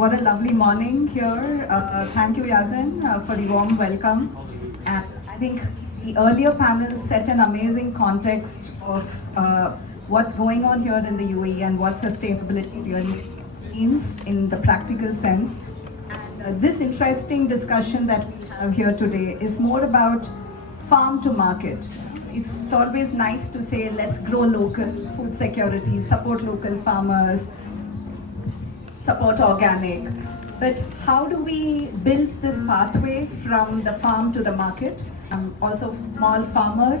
What a lovely morning here. Thank you, Yazin, for the warm welcome. And I think the earlier panel set an amazing context of what's going on here in the UAE and what sustainability really means in the practical sense. And this interesting discussion that we have here today is more about farm to market. It's always nice to say, let's grow local, food security, support local farmers, support organic. But how do we build this pathway from the farm to the market? I'm also a small farmer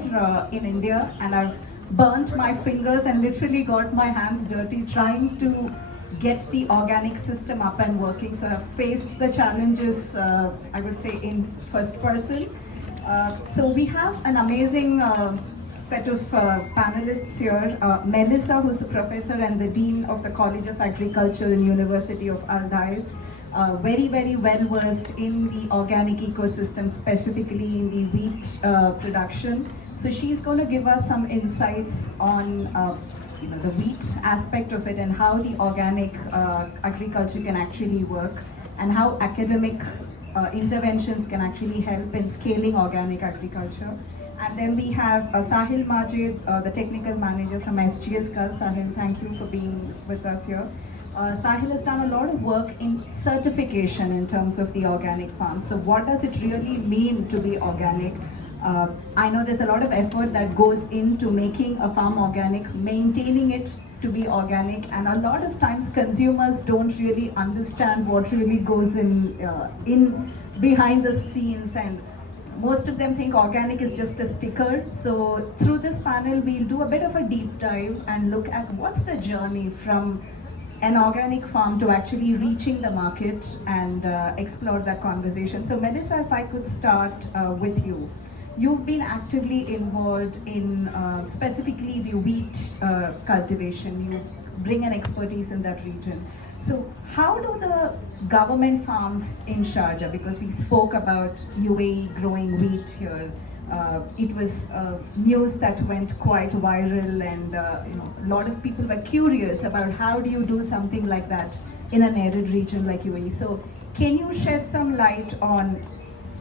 in India, and I've burnt my fingers and literally got my hands dirty trying to get the organic system up and working. So I've faced the challenges, I would say, in first person. So we have an amazing set of panelists here. Melissa, who's the professor and the dean of the College of Agriculture in University of Dhaid, very, very well versed in the organic ecosystem, specifically in the wheat production. So she's going to give us some insights on the wheat aspect of it and how the organic agriculture can actually work and how academic interventions can actually help in scaling organic agriculture. And then we have Sahil Majeed, the technical manager from SGS Gulf. Sahil, thank you for being with us here. Sahil has done a lot of work in certification in terms of the organic farm. So what does it really mean to be organic? I know there's a lot of effort that goes into making a farm organic, maintaining it to be organic, and a lot of times consumers don't really understand what really goes in behind the scenes, and most of them think organic is just a sticker. So through this panel, we'll do a bit of a deep dive and look at what's the journey from an organic farm to actually reaching the market and explore that conversation. So Melissa, if I could start with you. You've been actively involved in specifically the wheat cultivation. You bring an expertise in that region. So how do the government farms in Sharjah, because we spoke about UAE growing wheat here, it was news that went quite viral, and a lot of people were curious about how do you do something like that in an arid region like UAE. So can you shed some light on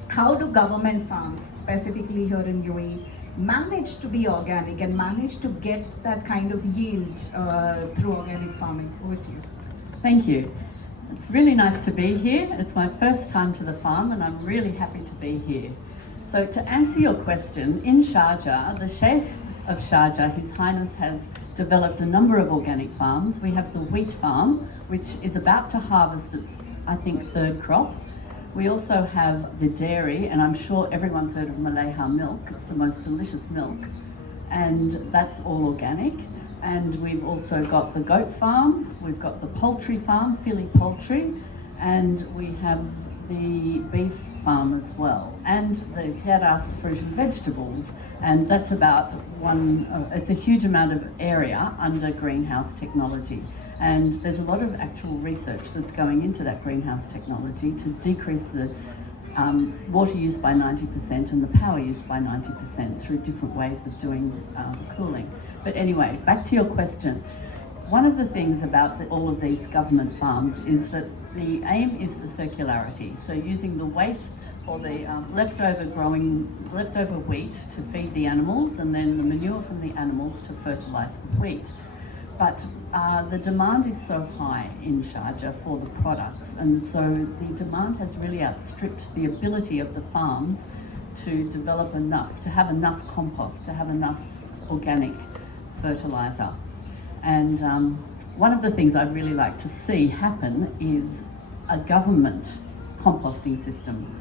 how do government farms, specifically here in UAE, manage to be organic and manage to get that kind of yield through organic farming? Over to you. Thank you. It's really nice to be here. It's my first time to the farm and I'm really happy to be here. So to answer your question, in Sharjah, the Sheikh of Sharjah, His Highness, has developed a number of organic farms. We have the wheat farm, which is about to harvest its, I think, third crop. We also have the dairy, and I'm sure everyone's heard of Malayha milk. It's the most delicious milk, and that's all organic. And we've also got the goat farm, we've got the poultry farm, Philly Poultry, and we have the beef farm as well, and the keras fruit and vegetables, and that's about it's a huge amount of area under greenhouse technology. And there's a lot of actual research that's going into that greenhouse technology to decrease the water use by 90% and the power use by 90% through different ways of doing the cooling. But anyway, back to your question. One of the things about all of these government farms is that the aim is for circularity. So using the waste or the leftover wheat to feed the animals, and then the manure from the animals to fertilise the wheat. But the demand is so high in Sharjah for the products, and so the demand has really outstripped the ability of the farms to develop enough, to have enough compost, to have enough organic fertiliser. And one of the things I'd really like to see happen is a government composting system.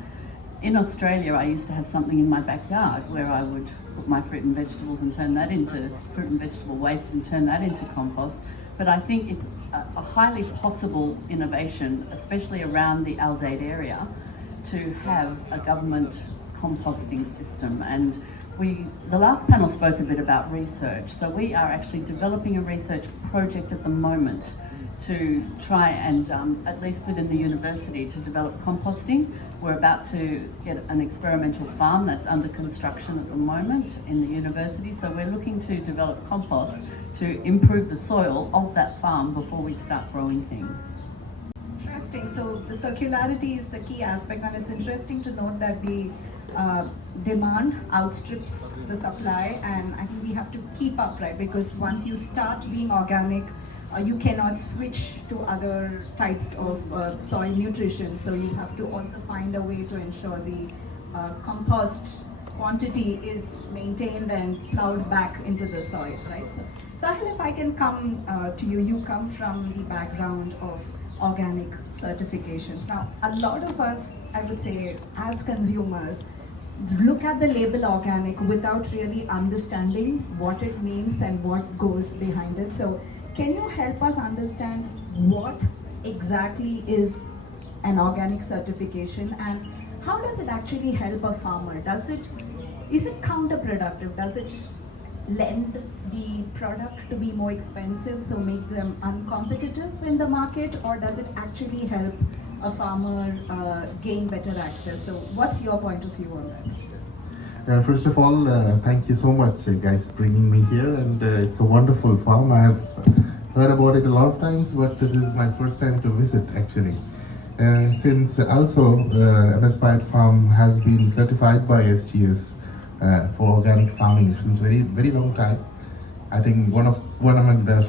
In Australia, I used to have something in my backyard where I would put my fruit and vegetables and turn that into fruit and vegetable waste and turn that into compost. But I think it's a highly possible innovation, especially around the Al Dhaid area, to have a government composting system. And the last panel spoke a bit about research. So we are actually developing a research project at the moment to try and, at least within the university, to develop composting. We're about to get an experimental farm that's under construction at the moment in the university. So we're looking to develop compost to improve the soil of that farm before we start growing things. interesting. So the circularity is the key aspect, and it's interesting to note that the demand outstrips the supply, and I think we have to keep up, right? Because once you start being organic, you cannot switch to other types of soil nutrition. So you have to also find a way to ensure the compost quantity is maintained and plowed back into the soil, right? So, Sahil, if I can come to you, you come from the background of organic certifications. Now, a lot of us, I would say, as consumers, look at the label organic without really understanding what it means and what goes behind it. So, can you help us understand what exactly is an organic certification and how does it actually help a farmer? Is it counterproductive? Does it lend the product to be more expensive, so make them uncompetitive in the market, or does it actually help a farmer gain better access? So what's your point of view on that? First of all, thank you so much, guys, bringing me here, and it's a wonderful farm. I have heard about it a lot of times, but this is my first time to visit, actually. Since also Emirates Bio Farm has been certified by SGS for organic farming since very long time. I think one among the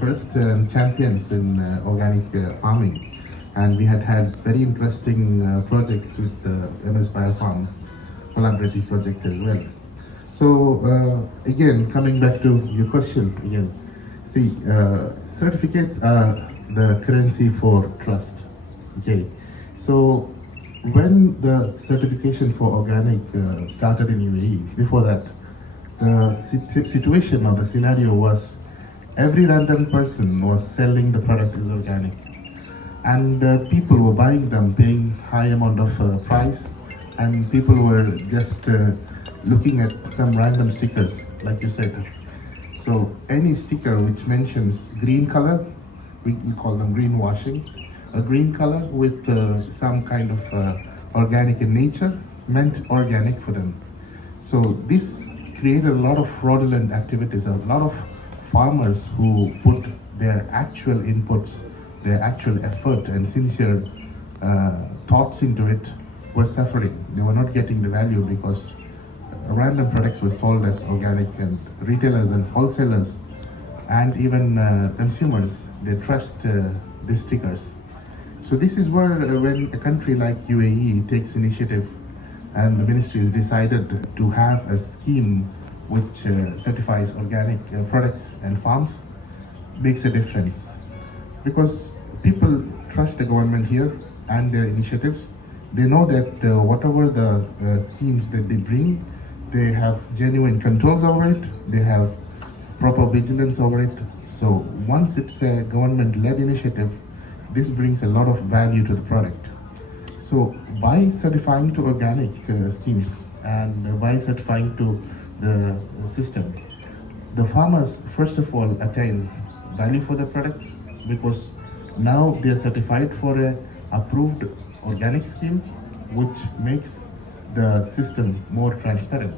first champions in organic farming, and we had very interesting projects with Emirates Bio Farm, collaborative projects as well. So again, coming back to your question again, see, certificates are the currency for trust. Okay, so when the certification for organic started in UAE, before that, the situation or the scenario was every random person was selling the product as organic, and people were buying them, paying high amount of price, and people were just looking at some random stickers, like you said. So any sticker which mentions green color, we call them greenwashing. A green color with some kind of organic in nature meant organic for them. So this created a lot of fraudulent activities. A lot of farmers who put their actual inputs, their actual effort and sincere thoughts into it were suffering. They were not getting the value because random products were sold as organic, and retailers and wholesalers and even consumers, they trust these stickers. So this is where when a country like UAE takes initiative and the ministry has decided to have a scheme which certifies organic products and farms, makes a difference. Because people trust the government here and their initiatives. They know that whatever the schemes that they bring, they have genuine controls over it, they have proper vigilance over it. So once it's a government-led initiative, this brings a lot of value to the product. So by certifying to organic schemes and by certifying to the system, the farmers first of all attain value for the products, because now they are certified for a approved organic scheme, which makes the system more transparent.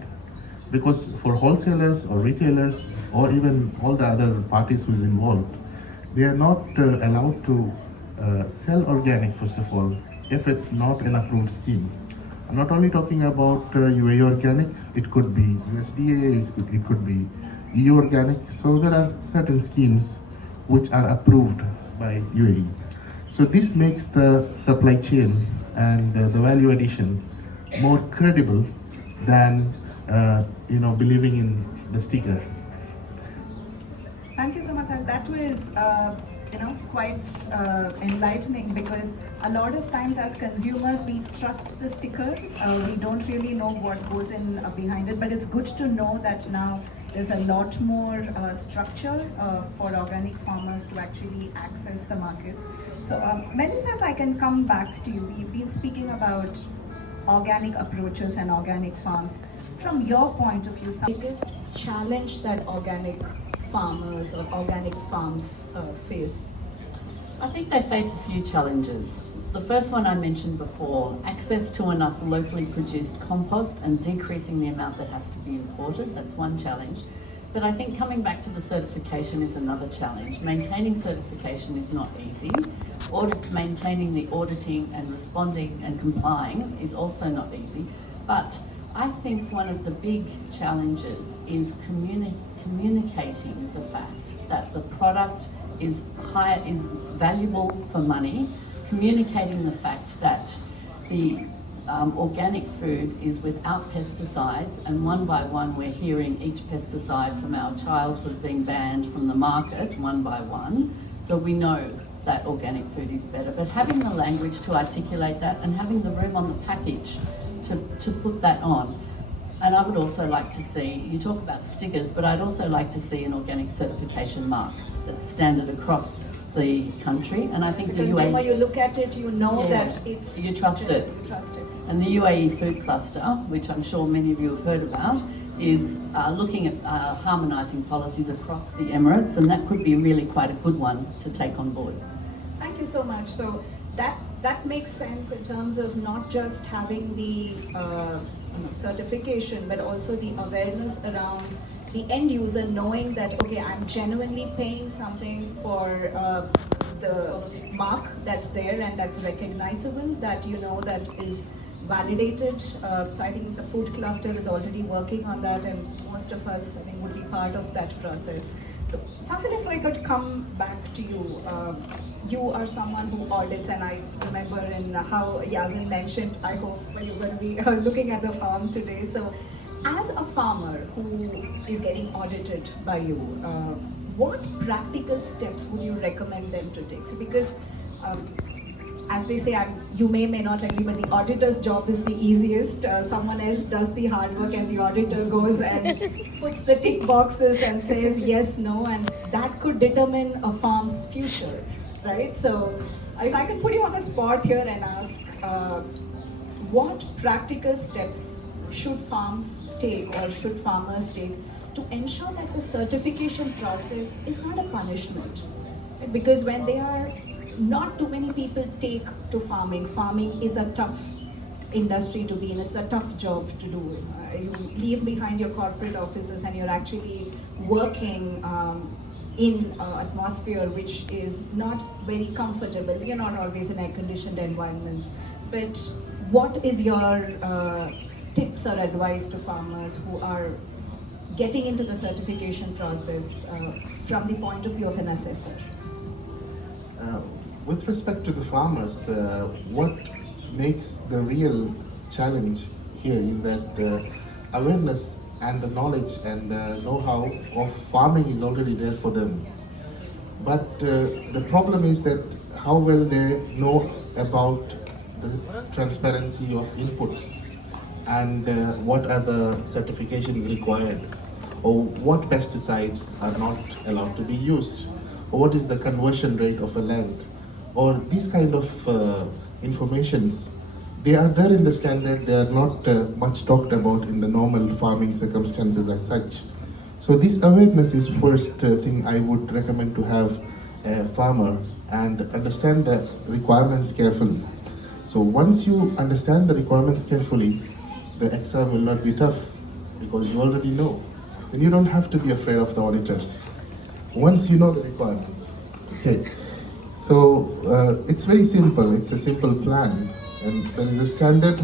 Because for wholesalers or retailers or even all the other parties who is involved, they are not allowed to sell organic, first of all, if it's not an approved scheme. I'm not only talking about UAE organic, it could be USDA, it could be EU organic. So there are certain schemes which are approved by UAE. So this makes the supply chain and the value addition more credible than believing in the sticker. Thank you so much, and that was quite enlightening, because a lot of times as consumers we trust the sticker, we don't really know what goes in behind it, but it's good to know that now there's a lot more structure for organic farmers to actually access the markets. So Melissa, if I can come back to you, we've been speaking about organic approaches and organic farms. From your point of view, the biggest challenge that organic farmers or organic farms face? I think they face a few challenges. The first one I mentioned before, access to enough locally produced compost and decreasing the amount that has to be imported. That's one challenge. But I think coming back to the certification is another challenge. Maintaining certification is not easy. Maintaining the auditing and responding and complying is also not easy. But I think one of the big challenges is communicating the fact that the product is valuable for money, communicating the fact that the organic food is without pesticides, and one by one we're hearing each pesticide from our childhood being banned from the market one by one. So we know that organic food is better, but having the language to articulate that and having the room on the package to put that on. And I would also like to see, you talk about stickers, but I'd also like to see an organic certification mark that's standard across the country. And I think As a the consumer, UAE, you look at it, you know Yeah, that it's... you trust it. You trust it. and the UAE Food Cluster, which I'm sure many of you have heard about, is looking at harmonising policies across the Emirates, and that could be really quite a good one to take on board. Thank you so much. So that makes sense in terms of not just having the certification, but also the awareness around the end user knowing that, okay, I'm genuinely paying something for the mark that's there and that's recognizable, that you know that is validated. So I think the food cluster is already working on that, and most of us, I think, would be part of that process. So Sahil, if I could come back to you, you are someone who audits, and I remember in how Yazin mentioned, I hope when you're going to be looking at the farm today. So as a farmer who is getting audited by you, what practical steps would you recommend them to take? So because as they say, you may not agree, but the auditor's job is the easiest. Someone else does the hard work, and the auditor goes and puts the tick boxes and says yes, no, and that could determine a farm's future, right? So if I can put you on the spot here and ask, what practical steps should farms take or should farmers take to ensure that the certification process is not a punishment? Because when they are, not too many people take to farming. Farming is a tough industry to be in. It's a tough job to do. You leave behind your corporate offices and you're actually working in an atmosphere which is not very comfortable. You're not always in air-conditioned environments. But what is your tips or advice to farmers who are getting into the certification process from the point of view of an assessor? With respect to the farmers, what makes the real challenge here is that awareness and the knowledge and the know-how of farming is already there for them. But the problem is that how well they know about the transparency of inputs and what are the certifications required, or what pesticides are not allowed to be used, or what is the conversion rate of a land, or these kind of informations. They are there in the standard, they are not much talked about in the normal farming circumstances as such. So this awareness is first thing I would recommend to have a farmer, and understand the requirements carefully. So once you understand the requirements carefully, the exam will not be tough, because you already know. And you don't have to be afraid of the auditors once you know the requirements. Okay. So it's very simple, it's a simple plan, and there is a standard,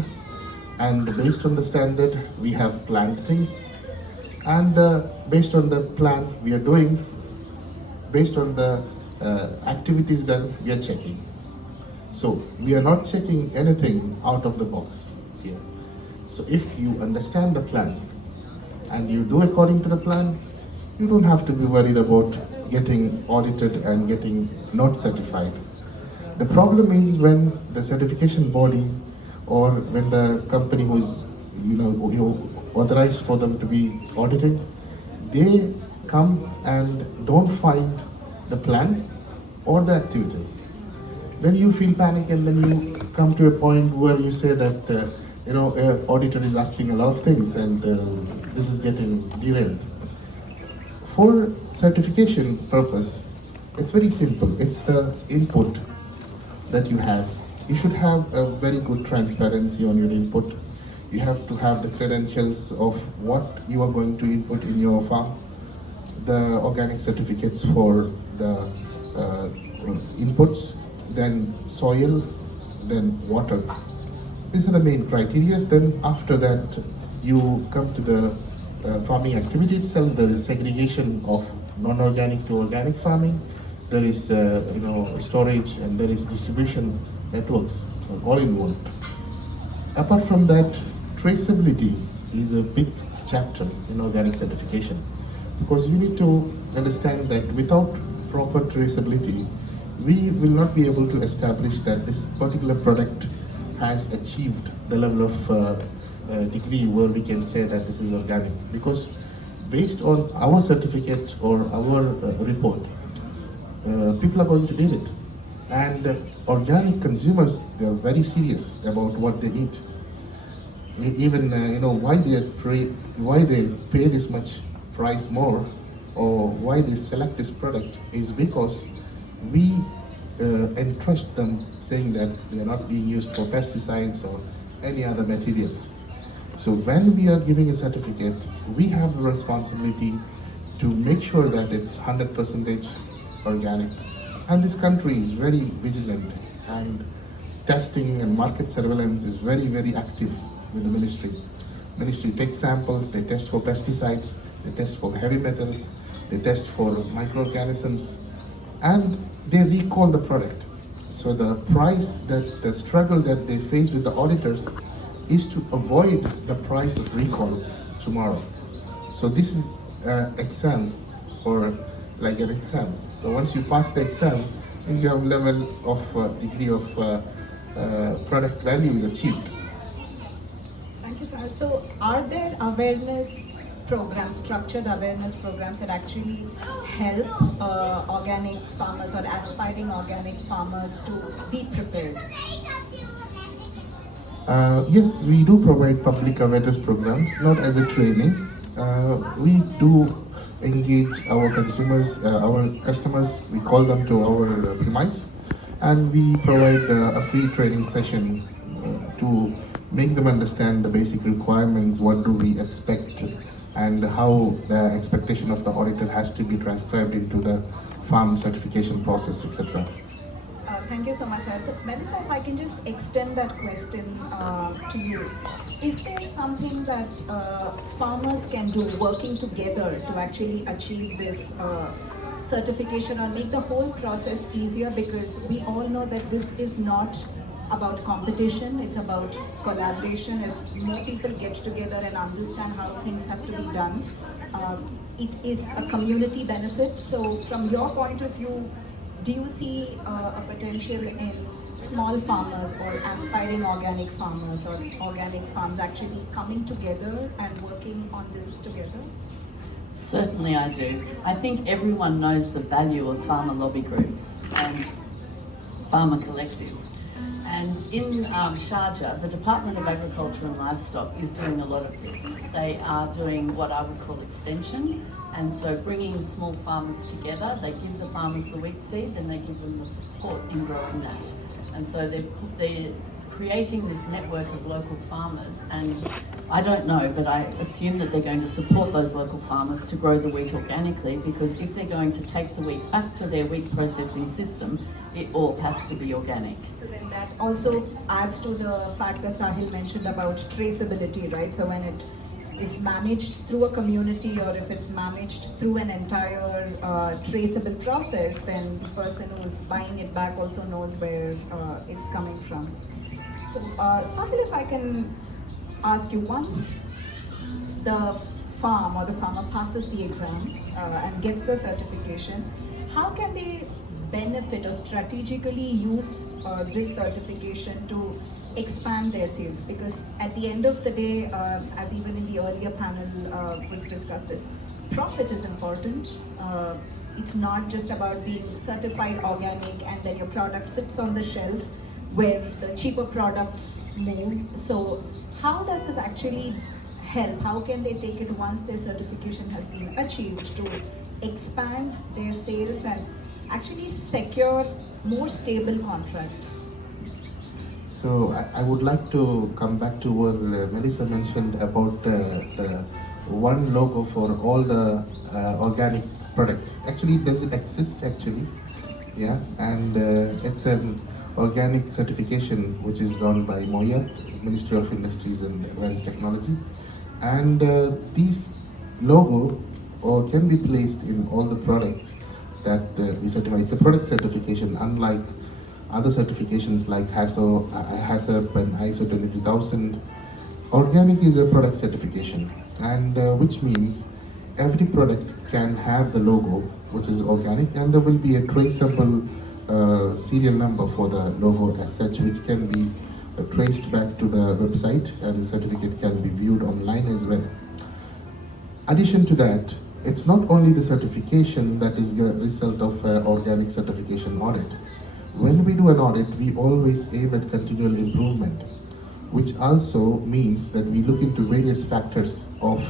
and based on the standard we have planned things, and based on the plan we are doing, based on the activities done, we are checking. So we are not checking anything out of the box here. So if you understand the plan and you do according to the plan, you don't have to be worried about getting audited and getting not certified. The problem is when the certification body, or when the company who is, you authorized for them to be audited, they come and don't find the plan or the activity. Then you feel panic, and then you come to a point where you say that auditor is asking a lot of things, and this is getting derailed. For certification purpose, it's very simple. It's the input that you have. You should have a very good transparency on your input. You have to have the credentials of what you are going to input in your farm, the organic certificates for the inputs, then soil, then water. These are the main criteria. Then after that, you come to the farming activity itself. There is segregation of non-organic to organic farming. There is storage, and there is distribution networks all involved. Apart from that, traceability is a big chapter in organic certification, because you need to understand that without proper traceability, we will not be able to establish that this particular product has achieved the level of degree where we can say that this is organic. Because based on our certificate or our report, people are going to need it. And organic consumers, they are very serious about what they eat. Even why they pay this much price more, or why they select this product, is because we entrust them, saying that they are not being used for pesticides or any other materials. So when we are giving a certificate, we have the responsibility to make sure that it's 100% organic. And this country is very vigilant, and testing and market surveillance is very, very active with the ministry. Ministry takes samples, they test for pesticides, they test for heavy metals, they test for microorganisms, and they recall the product. So the struggle that they face with the auditors is to avoid the price of recall tomorrow. So this is exam, or like an exam. So once you pass the exam, you have level of degree of product value is achieved. Thank you, Sahil. So are there awareness programs, structured awareness programs that actually help organic farmers or aspiring organic farmers to be prepared? Yes, we do provide public awareness programs, not as a training. We do engage our consumers, our customers. We call them to our premise, and we provide a free training session to make them understand the basic requirements, what do we expect, and how the expectation of the auditor has to be transcribed into the farm certification process, etc. Thank you so much, Sahil. So, Melissa, if I can just extend that question to you. Is there something that farmers can do working together to actually achieve this certification or make the whole process easier? Because we all know that this is not about competition, it's about collaboration. As more people get together and understand how things have to be done, it is a community benefit. So from your point of view, do you see a potential in small farmers or aspiring organic farmers or organic farms actually coming together and working on this together? Certainly I do. I think everyone knows the value of farmer lobby groups and farmer collectives. And in Sharjah, the Department of Agriculture and Livestock is doing a lot of this. They are doing what I would call extension, and so bringing small farmers together. They give the farmers the wheat seed, and they give them the support in growing that. And so they're creating this network of local farmers, and I don't know, but I assume that they're going to support those local farmers to grow the wheat organically, because if they're going to take the wheat back to their wheat processing system, it all has to be organic. So then that also adds to the fact that Sahil mentioned about traceability, right? So when it is managed through a community, or if it's managed through an entire traceable process, then the person who is buying it back also knows where it's coming from. So Sahil, if I can ask you, once the farm or the farmer passes the exam and gets the certification, how can they benefit or strategically use this certification to expand their sales? Because at the end of the day, as even in the earlier panel was discussed, is profit is important. It's not just about being certified organic and then your product sits on the shelf where the cheaper products move. So how does this actually help? How can they take it once their certification has been achieved to expand their sales and actually secure more stable contracts? So I would like to come back to what Melissa mentioned about the one logo for all the organic products. Actually, does it exist actually? Yeah, and it's an organic certification which is done by MOIA, Ministry of Industries and Advanced Technology, and these logo can be placed in all the products that we certify. It's a product certification, unlike other certifications like HACCP and ISO 22000. Organic is a product certification, and which means every product can have the logo which is organic, and there will be a traceable serial number for the logo as such, which can be traced back to the website, and the certificate can be viewed online as well. Addition to that, it's not only the certification that is the result of organic certification audit. When we do an audit, we always aim at continual improvement, which also means that we look into various factors of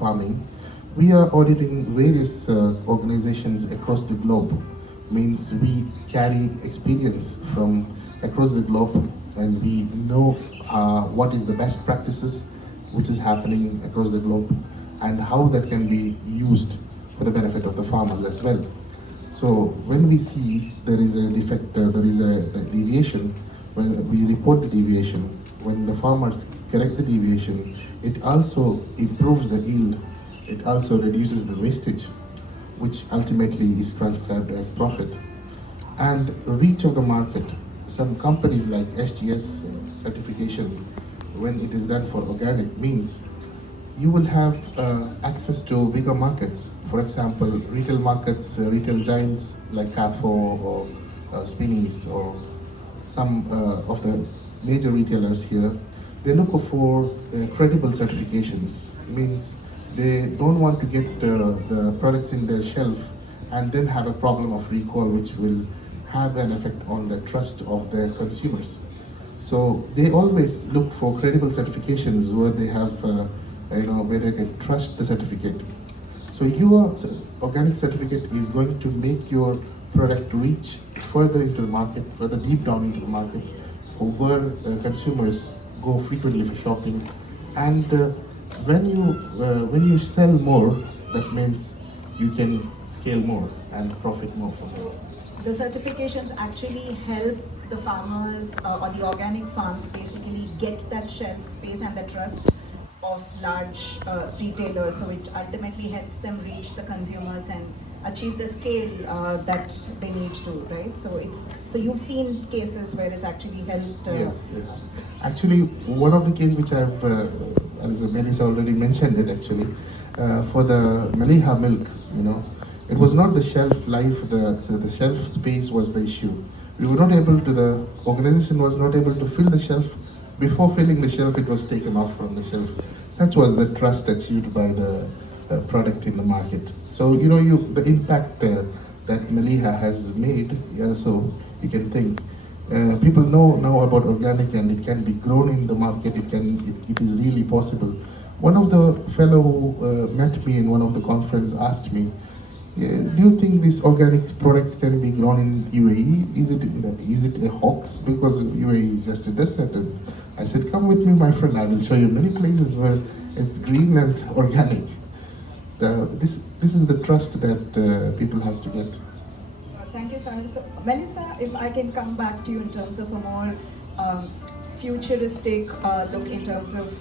farming. We are auditing various organizations across the globe. Means we carry experience from across the globe, and we know what is the best practices which is happening across the globe, and how that can be used for the benefit of the farmers as well. So when we see there is a defect, there is a deviation, when we report the deviation, when the farmers correct the deviation, it also improves the yield, it also reduces the wastage, which ultimately is transcribed as profit. And reach of the market, some companies like SGS certification, when it is done for organic, means you will have access to bigger markets. For example, retail markets, retail giants like Carrefour or Spinneys or some of the major retailers here, they look for credible certifications. Means they don't want to get the products in their shelf and then have a problem of recall, which will have an effect on the trust of their consumers. So they always look for credible certifications where they have, where they can trust the certificate. So your organic certificate is going to make your product reach further into the market, further deep down into the market, where consumers go frequently for shopping. And when you sell more, that means you can scale more and profit more from it. The certifications actually help the farmers or the organic farms basically get that shelf space and the trust of large retailers, so it ultimately helps them reach the consumers and achieve the scale that they need to, right? So you've seen cases where it's actually helped. Yes. Actually, one of the cases which I've, as Melissa already mentioned it actually, for the Maliha milk, it was not the shelf life, the shelf space was the issue. We were not able to, the organization was not able to fill the shelf. Before filling the shelf, it was taken off from the shelf. Such was the trust achieved by the product in the market. So, the impact that Maliha has made, also you can think, people know now about organic and it can be grown in the market, it is really possible. One of the fellow who met me in one of the conference asked me, do you think these organic products can be grown in UAE? Is it a hoax? Because UAE is just a desert. And I said, come with me, my friend. I will show you many places where it's green and organic. This is the trust that people have to get. Thank you, Sahil. So, Melissa, if I can come back to you in terms of a more futuristic look in terms of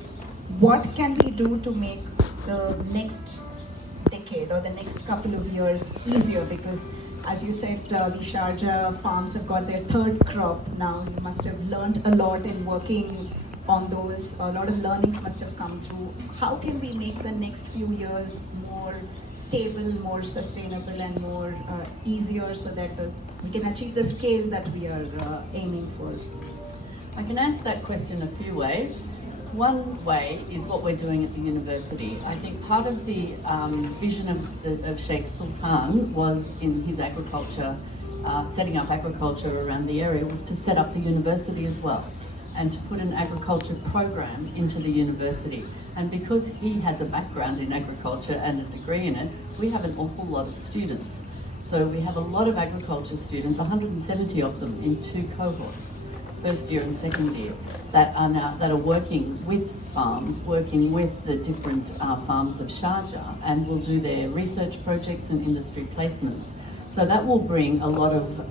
what can we do to make the next decade or the next couple of years easier, because as you said, the Sharjah farms have got their third crop now. You must have learned a lot in working on those. A lot of learnings must have come through. How can we make the next few years more stable, more sustainable, and more easier so that we can achieve the scale that we are aiming for? I can answer that question a few ways. One way is what we're doing at the university. I think part of the vision of Sheikh Sultan was in his agriculture, setting up agriculture around the area, was to set up the university as well and to put an agriculture program into the university. And because he has a background in agriculture and a degree in it, we have an awful lot of students. So we have a lot of agriculture students, 170 of them in 2 cohorts. first year and second year, that are working with farms, working with the different farms of Sharjah, and will do their research projects and industry placements. So that will bring a lot of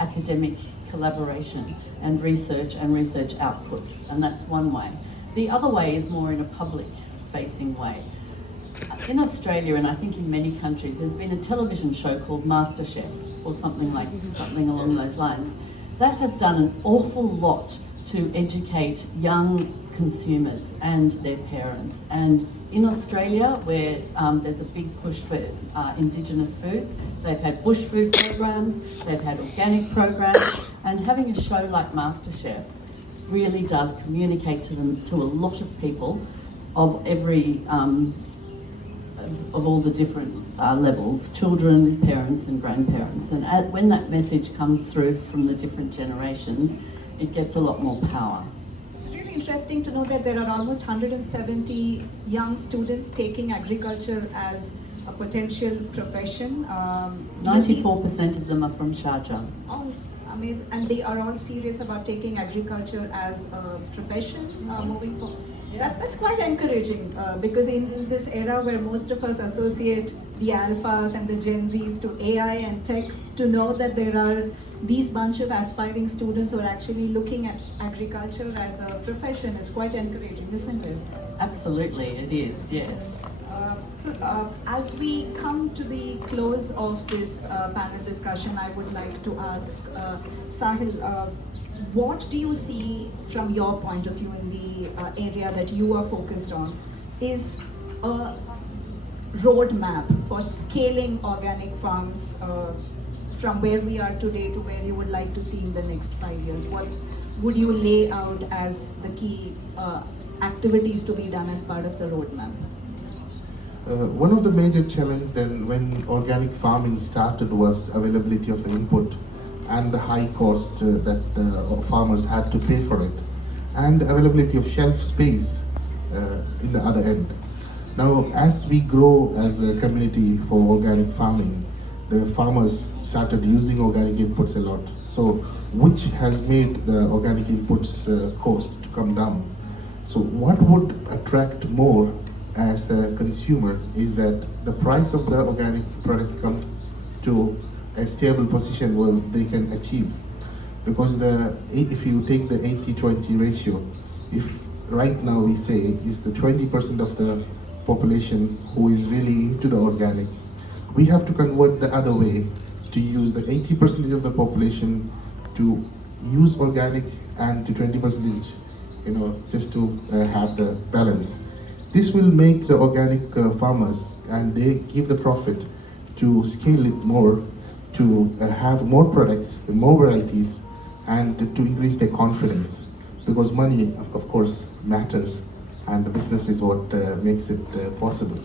academic collaboration and research outputs, and that's one way. The other way is more in a public-facing way. In Australia, and I think in many countries, there's been a television show called MasterChef, or something along those lines. That has done an awful lot to educate young consumers and their parents. And in Australia, where there's a big push for Indigenous foods, they've had bush food programs, they've had organic programs, and having a show like MasterChef really does communicate to a lot of people of every, of all the different levels, children, parents and grandparents. And when that message comes through from the different generations, it gets a lot more power. It's really interesting to know that there are almost 170 young students taking agriculture as a potential profession. 94% of them are from Sharjah. Oh, amazing. And they are all serious about taking agriculture as a profession moving forward. That's quite encouraging because in this era where most of us associate the alphas and the Gen Zs to AI and tech, to know that there are these bunch of aspiring students who are actually looking at agriculture as a profession is quite encouraging, isn't it? Absolutely, it is, yes. As we come to the close of this panel discussion, I would like to ask Sahil, what do you see from your point of view in the area that you are focused on is a roadmap for scaling organic farms from where we are today to where you would like to see in the next 5 years? What would you lay out as the key activities to be done as part of the roadmap? One of the major challenges then when organic farming started was availability of input and the high cost that farmers had to pay for it, and availability of shelf space in the other end. Now, as we grow as a community for organic farming, the farmers started using organic inputs a lot, so which has made the organic inputs cost to come down. So what would attract more as a consumer is that the price of the organic products come to a stable position where they can achieve. Because if you take the 80-20 ratio, if right now we say is the 20% of the population who is really into the organic, we have to convert the other way to use the 80% of the population to use organic and to 20%, just to have the balance. This will make the organic farmers, and they give the profit to scale it more, to have more products, more varieties, and to increase their confidence. Because money, of course, matters, and the business is what makes it possible.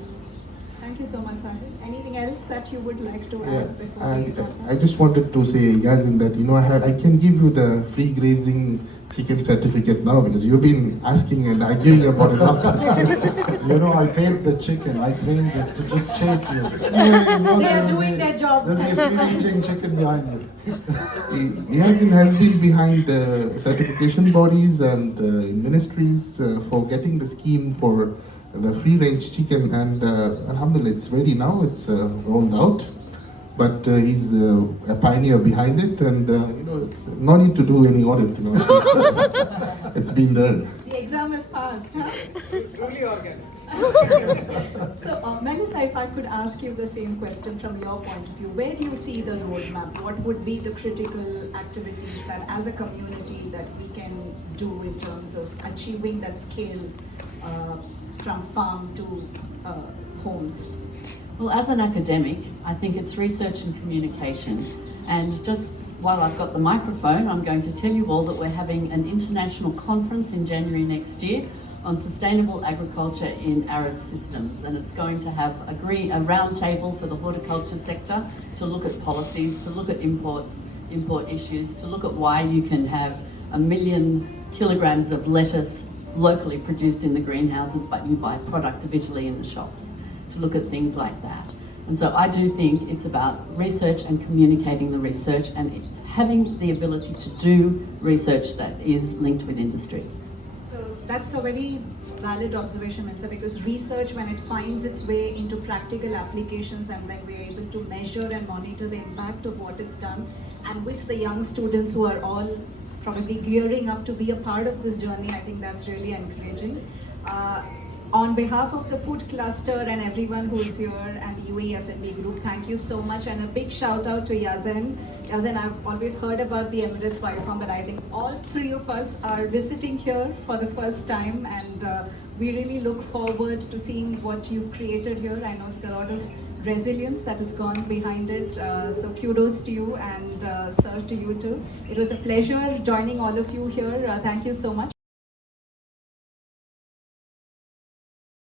Thank you so much, Sahil. Anything else that you would like to add before we talk? I just wanted to say, Yazin, that I can give you the free grazing chicken certificate now because you've been asking and arguing about it. I paid the chicken. I trained it to just chase you. They are doing their job. There'll be a free eating chicken behind you. Yazin has been behind the certification bodies and ministries for getting the scheme for the free range chicken, and alhamdulillah, it's ready now. It's rolled out. But he's a pioneer behind it, and it's no need to do any audit. It's been done. The exam is passed, huh? Truly organic. So, Melissa, if I could ask you the same question from your point of view, where do you see the roadmap? What would be the critical activities that, as a community, that we can do in terms of achieving that scale from farm to homes? Well, as an academic, I think it's research and communication. And just while I've got the microphone, I'm going to tell you all that we're having an international conference in January next year on sustainable agriculture in arid systems. And it's going to have a round table for the horticulture sector to look at policies, to look at import issues, to look at why you can have 1 million kilograms of lettuce locally produced in the greenhouses, but you buy product of Italy in the shops. To look at things like that. And so I do think it's about research and communicating the research and having the ability to do research that is linked with industry. So that's a very valid observation, Mensa, because research, when it finds its way into practical applications and then we're able to measure and monitor the impact of what it's done, and with the young students who are all probably gearing up to be a part of this journey, I think that's really encouraging. On behalf of the food cluster and everyone who is here and the UAE F&B group, thank you so much, and a big shout out to Yazen. Yazen, I've always heard about the Emirates Bio Farm, but I think all three of us are visiting here for the first time, and we really look forward to seeing what you've created here. I know it's a lot of resilience that has gone behind it, so kudos to you, and sir, to you too. It was a pleasure joining all of you here. Thank you so much.